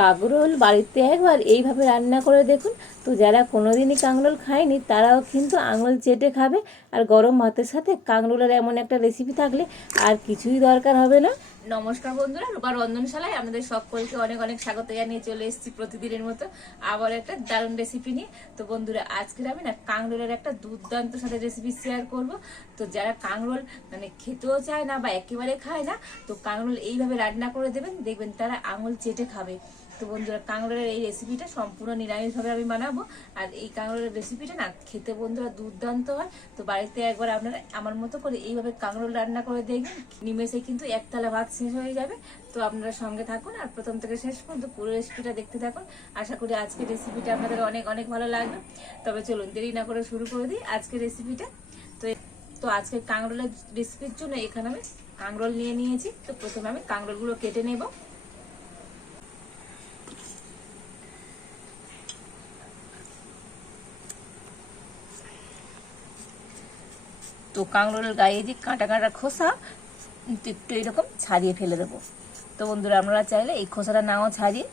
কাঁকরোল বাড়িতে একবার এইভাবে রান্না করে দেখুন। তো যারা কোনোদিনই কাঁকরোল খায়নি, তারাও কিন্তু আঙুল চেটে খাবে। আর গরম ভাতের সাথে কাঁকরোলের এমন একটা রেসিপি থাকলে আর কিছুই দরকার হবে না। নমস্কার বন্ধুরা, রূপা রন্ধনশালায় আপনাদের সকলকে অনেক অনেক স্বাগত জানিয়ে চলে এসেছি প্রতিদিনের মতো আবার একটা দারুণ রেসিপি নিয়ে। তো বন্ধুরা, আজকের আমি না কাঁকরোলের একটা দুর্দান্ত সাথে রেসিপি শেয়ার করব। তো যারা কাঁকরোল মানে খেতেও চায় না বা একেবারে খায় না, তো কাঁকরোল এইভাবে রান্না করে দেবেন, দেখবেন তারা আঙুল চেটে খাবে। তো বন্ধুরা কাঁকরোলের এই রেসিপিটা সম্পূর্ণ নিরামিষভাবে আমি বানাবো। আর এই কাঁকরোলের রেসিপিটা না, খেতে বন্ধুরা দুর্দান্ত হয়। তো বাড়িতে একবার আপনারা আমার মতো করে এইভাবে কাঁকরোল রান্না করে দেখবেন। নিমেষে কিন্তু একতলা ভাত শেষ হয়ে যাবে। তো আপনারা সঙ্গে থাকুন আর প্রথম থেকে শেষ পর্যন্ত পুরো রেসিপিটা দেখতে থাকুন। আশা করি আজকের রেসিপিটা আপনাদের অনেক অনেক ভালো লাগবে। তবে চলুন, দেরি না করে শুরু করে দিই আজকের রেসিপিটা তো তো আজকে কাঁকরোলের রেসিপির জন্য এখানে আমি কাঁকরোল নিয়ে নিয়েছি। তো প্রথমে আমি কাঁকরোলগুলো কেটে নেব। তো কাঁকরোলের গায়ে যে কাঁটা কাঁটা খোসা একটু এরকম ছাড়িয়ে ফেলে দেবো। তো বন্ধুরা, আপনারা চাইলে এই খোসাটা নাও ছাড়িয়ে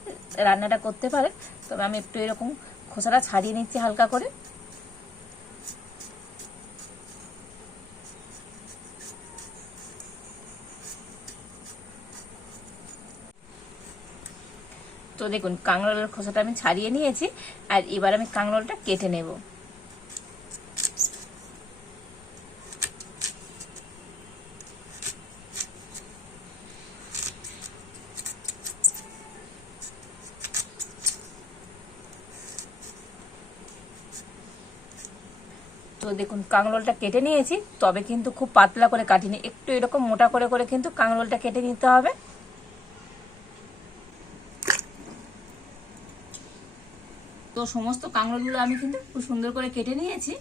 রান্নাটা করতে পারেন। তবে আমি একটু এরকম খোসাটা ছাড়িয়ে নিচ্ছি হালকা করে। তো দেখুন, কাঁকরোলের খোসাটা আমি ছাড়িয়ে নিয়েছি, আর এবার আমি কাঁকরোলটা কেটে নেব। তো দেখুন কাঁকরোলটা কেটে নিয়েছি, তবে কিন্তু খুব পাতলা করে কাটিনি। একটু এরকম মোটা করে করে কিন্তু কাঁকরোলটা কেটে নিতে হবে। তো সমস্ত কাঁকরোলগুলো আমি কিন্তু খুব সুন্দর করে কেটে নিয়েছি।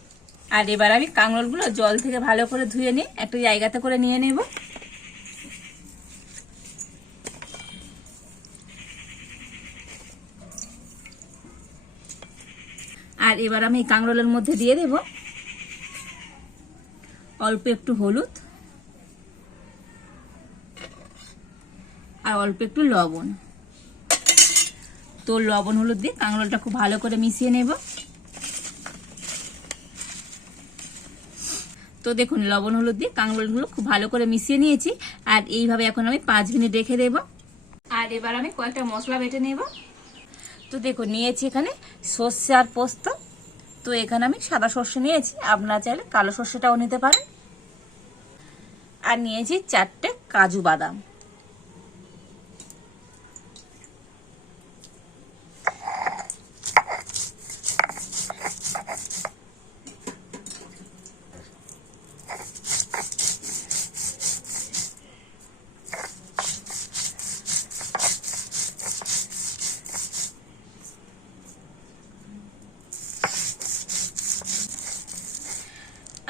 আর এবার আমি কাঁকরোলগুলো জল থেকে ভালো করে ধুয়ে নিই একটা জায়গাতে করে নিয়ে নেব। আর এবার আমি কাঁকরোলের মধ্যে দিয়ে দেবো। অল্প একটু হলুদ আর অল্প একটু লবণ। তো লবণ হলুদ দিয়ে কাঁকরোলটা খুব ভালো করে মিশিয়ে নেব। তো দেখুন, লবণ হলুদ দিয়ে কাঁকরোলগুলো খুব ভালো করে মিশিয়ে নিয়েছি আর এইভাবে এখন আমি পাঁচ মিনিট রেখে দেব। আর এবার আমি কয়েকটা মশলা বেটে নেব। তো দেখুন, নিয়েছি এখানে সর্ষে আর পোস্ত। তো এখানে আমি সাদা সর্ষে নিয়েছি। আপনারা চাইলে কালো সর্ষেটাও নিতে পারেন। আর নিয়েছি চারটে কাজু বাদাম।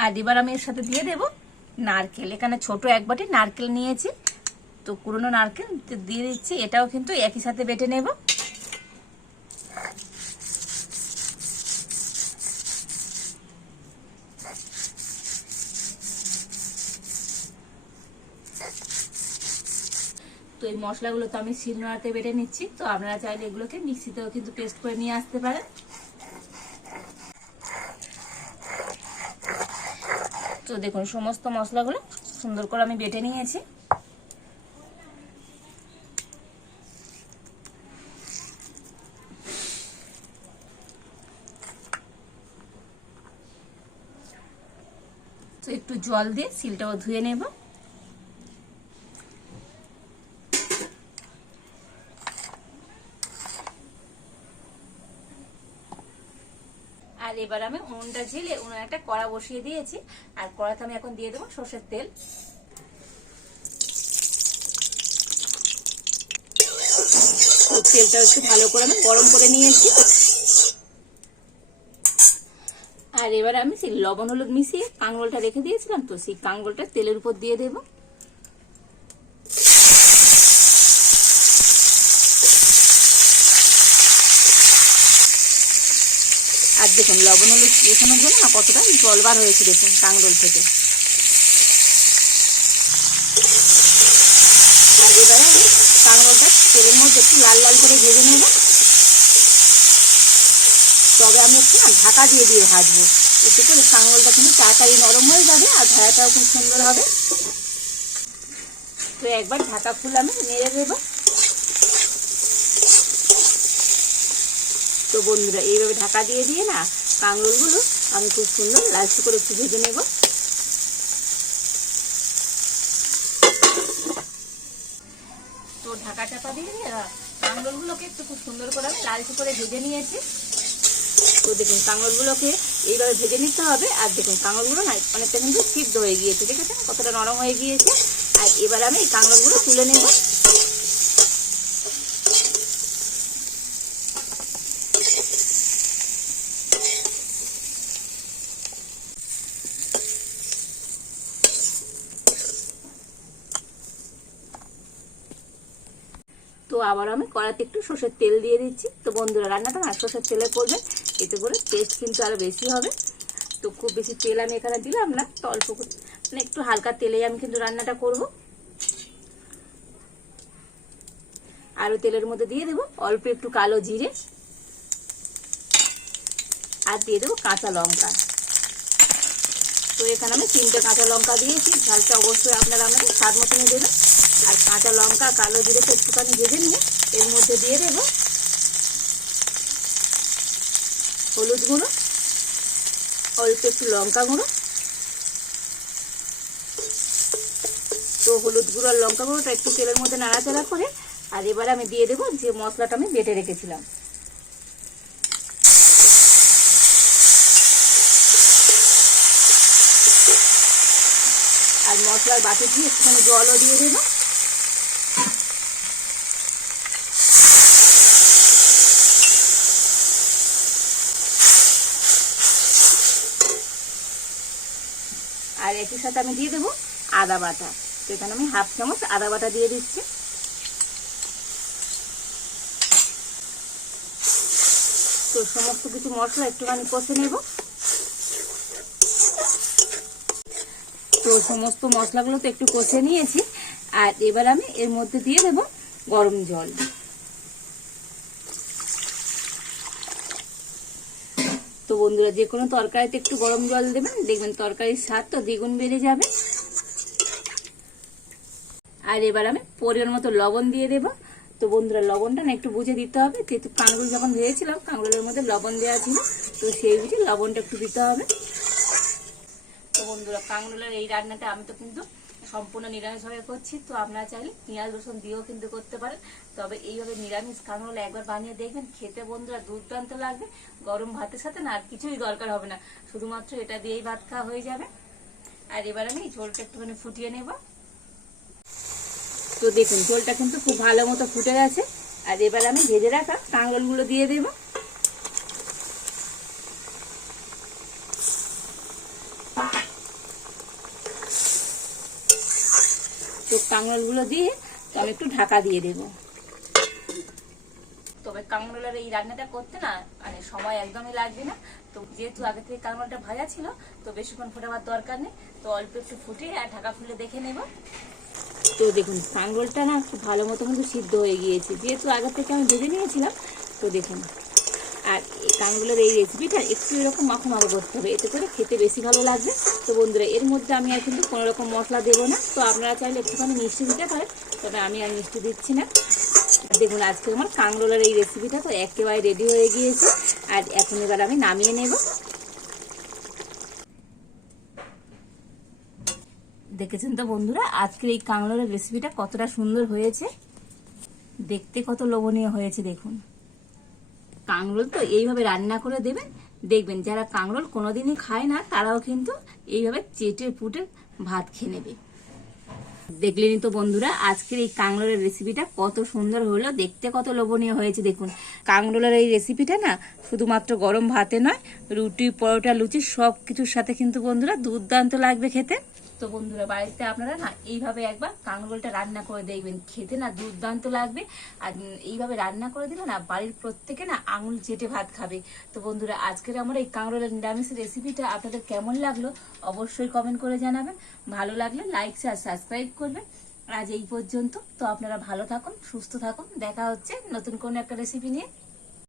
আর এবার আমি এর সাথে দিয়ে দেব নারকেল। এখানে ছোট এক বাটি নারকেল নিয়েছি। তো পুরনো নারকেল দিয়ে দিচ্ছি। এটাও কিন্তু একই সাথে বেটে নেব। তো এই মশলাগুলো তো আমি শিলনোড়াতে বেটে নিচ্ছি। তো আপনারা চাইলে এগুলোকে মিক্সিতেও কিন্তু পেস্ট করে নিয়ে আসতে পারেন। তো দেখুন, সমস্ত মশলাগুলো সুন্দর করে আমি বেটে নিয়েছি। তো একটু জল দিয়ে সিলটাও ধুয়ে নেব আর এবার আমি উনুনটা ঝেলে উনুন একটা কড়া বসিয়ে দিয়েছি। আর কড়াতে আমি এখন দিয়ে দেবো সর্ষের তেল। তেলটা একটু ভালো করে আমি গরম করে নিয়েছি। আর এবার আমি সেই লবণ হলুদ মিশিয়ে কাঙ্গলটা রেখে দিয়েছিলাম, তো সেই কাঙ্গলটা তেলের উপর দিয়ে দেবো। দেখুন, লবণ, হলুদ এখানে জন্য না, কতটা জলবার হয়েছে দেখুন, কাঁকরোল থেকে। আর এবারে আমি কাঁকরোলটা তেলের মধ্যে একটু লাল লাল করে ভেজে নেব। তবে আমি একটু না ঢাকা দিয়ে দিয়ে ভাজবো। এতে করে কাঁকরোলটা কিন্তু তাড়াতাড়ি নরম হয়ে যাবে আর ভাজাটাও খুব সুন্দর হবে। তো একবার ঢাকা ফুল আমি নেড়ে দেবো। তো বন্ধুরা, এইভাবে ঢাকা দিয়ে দিয়ে না কাঁকরোলগুলো আমি খুব সুন্দর লালচে করে একটু ভেজে নেব। তো ঢাকা চাপা দিয়ে দিয়ে কাঁকরোলগুলোকে একটু খুব সুন্দর করে আমি লালচে করে ভেজে নিয়েছি। তো দেখুন, কাঁকরোলগুলোকে এইভাবে ভেজে নিতে হবে আর দেখুন, কাঁকরোলগুলো না অনেকটা কিন্তু সিদ্ধ হয়ে গিয়েছে ঠিক আছে কতটা নরম হয়ে গিয়েছে? আর এবার আমি এই কাঁকরোলগুলো তুলে নেব। তো আবার আমি কড়াতে একটু সর্ষের তেল দিয়ে দিচ্ছি। তো বন্ধুরা, রান্নাটা না সর্ষের তেলে করবেন, এতে করে টেস্ট কিন্তু আরও বেশি হবে। তো খুব বেশি তেল আমি এখানে দিলাম না, তো অল্প মানে একটু হালকা তেলেই আমি কিন্তু রান্নাটা করব। আরও তেলের মধ্যে দিয়ে দেবো অল্প একটু কালো জিরে আর দিয়ে দেবো কাঁচা লঙ্কা। তো এখানে আমি তিনটে কাঁচা লঙ্কা দিয়েছি, ঝালটা অবশ্যই আপনারা আমাদের স্বাদ মতনই দেবেন। আর কাঁচা লঙ্কা, কালো জিরেটা একটুখানি ভেজে নিয়ে এর মধ্যে দিয়ে দেব হলুদ গুঁড়ো, অল্প একটু লঙ্কা গুঁড়ো। তো হলুদ গুঁড়ো আর লঙ্কা গুঁড়োটা একটু তেলের মধ্যে নাড়াচাড়া করে, আর এবার আমি দিয়ে দেবো যে মশলাটা আমি বেটে রেখেছিলাম। আর মশলার বাটি দিয়ে একটুখানি জলও দিয়ে দেবো। একই সাথে আমি দিয়ে দেবো আদা বাটা। তো এখানে আমি হাফ চামচ আদা বাটা দিয়ে দিচ্ছি। তো সমস্ত কিছু মশলা একটুখানি কষে নেব। তো সমস্ত মশলাগুলো তো একটু কষে নিয়েছি। আর এবার আমি এর মধ্যে দিয়ে দেব গরম জল। তো বন্ধুরা, যে কোনো তরকারিতে একটু গরম জল দেবেন, দেখবেন তরকারির স্বাদ তো দ্বিগুণ বেড়ে যাবে। আর এবার আমি পরিমাণ মতো লবণ দিয়ে দেবো। তো বন্ধুরা, লবণটা না একটু বুঝে দিতে হবে, যেহেতু কাঁকরোল যখন ভেজেছিলাম, কাঁকরোলের মধ্যে লবণ দেওয়া ছিল, তো সেই বুঝে লবণটা একটু দিতে হবে। তো বন্ধুরা, কাঁকরোলের এই রান্নাটা আমি তো কিন্তু সম্পূর্ণ নিরামিষভাবে করছি, তো আপনারা চাইলে পেঁয়াজ রসুন দিয়েও কিন্তু করতে পারেন। তবে এইভাবে নিরামিষ কাঁকরোল একবার বানিয়ে দেখবেন, খেতে বন্ধুরা দুর্দান্ত লাগবে। গরম ভাতের সাথে না আর কিছুই দরকার হবে না, শুধুমাত্র এটা দিয়েই ভাত খাওয়া হয়ে যাবে। আর এবার আমি ঝোলটা একটুখানি ফুটিয়ে নেব। তো দেখুন, ঝোলটা কিন্তু খুব ভালো মতো ফুটে গেছে। আর এবার আমি ভেজে রাখা কাঁকরোলগুলো দিয়ে দেবো। তো কাঁকরোলগুলো দিয়ে তো আমি একটু ঢাকা দিয়ে দেব। তবে কাঁকরোলের এই রান্নাটা করতে না মানে সময় একদমই লাগবে না। তো যেহেতু আগে থেকে কাঁকরোলটা ভাজা ছিল তো বেশিক্ষণ ফোটাবার দরকার নেই। তো অল্প একটু ফুটিয়ে আর ঢাকা খুলে দেখে নেব। তো দেখুন কাঁকরোলটা না খুব ভালো মতো কিন্তু সিদ্ধ হয়ে গিয়েছে। যেহেতু আগে থেকে আমি ভেজে নিয়েছিলাম তো দেখুন। আর এই কাঁকরোলের এই রেসিপিটা একটু এরকম মাখো মাখো করতে হবে এতে করে খেতে বেশি ভালো লাগবে। তো বন্ধুরা, এর মধ্যে আমি আর কিন্তু কোনো রকম মশলা দেবো না। তো আপনারা চাইলে একটুখানি মিষ্টি দিতে পারেন, তবে আমি আর মিষ্টি দিচ্ছি না। দেখুন, আজকে আমার কাঁকরোলের এই রেসিপিটা তো একেবারে রেডি হয়ে গিয়েছে। আর এখন এবার আমি নামিয়ে নেব। দেখেছেন তো বন্ধুরা, আজকের এই কাঁকরোলের রেসিপিটা কতটা সুন্দর হয়েছে। দেখতে কত লোভনীয় হয়েছে, দেখুন। কাঁকরোল তো এইভাবে রান্না করে দেবেন দেখবেন, যারা কাঁকরোল কোনোদিনই খায় না, তারাও কিন্তু এইভাবে চেটে পুটে ভাত খেয়ে নেবে। দেখলেনি তো বন্ধুরা, আজকের এই কাঁকরোলের রেসিপিটা কত সুন্দর হলো, দেখতে কত লোভনীয় হয়েছে। দেখুন, কাঁকরোলের এই রেসিপিটা না শুধুমাত্র গরম ভাতে নয়, রুটি, পরোটা, লুচি সব কিছুর সাথে কিন্তু বন্ধুরা দুর্দান্ত লাগবে খেতে। তো বন্ধুরা, বাড়িতে আপনারা না এইভাবে একবার কাঁকরোলটা রান্না করে দেখবেন। খেতে না দুর্দান্ত লাগবে। আর এইভাবে রান্না করে দিলে না বাড়ির প্রত্যেকে না আঙুল চেটে ভাত খাবে। তো বন্ধুরা, আজকের আমার এই কাঁকরোলের নিরামিষ রেসিপিটা আপনাদের কেমন লাগল অবশ্যই কমেন্ট করে জানাবেন। ভালো লাগলে লাইক আর সাবস্ক্রাইব করবেন। আজ এই পর্যন্ত। তো আপনারা ভালো থাকুন, সুস্থ থাকুন। দেখা হচ্ছে নতুন কোনো একটা রেসিপি নিয়ে।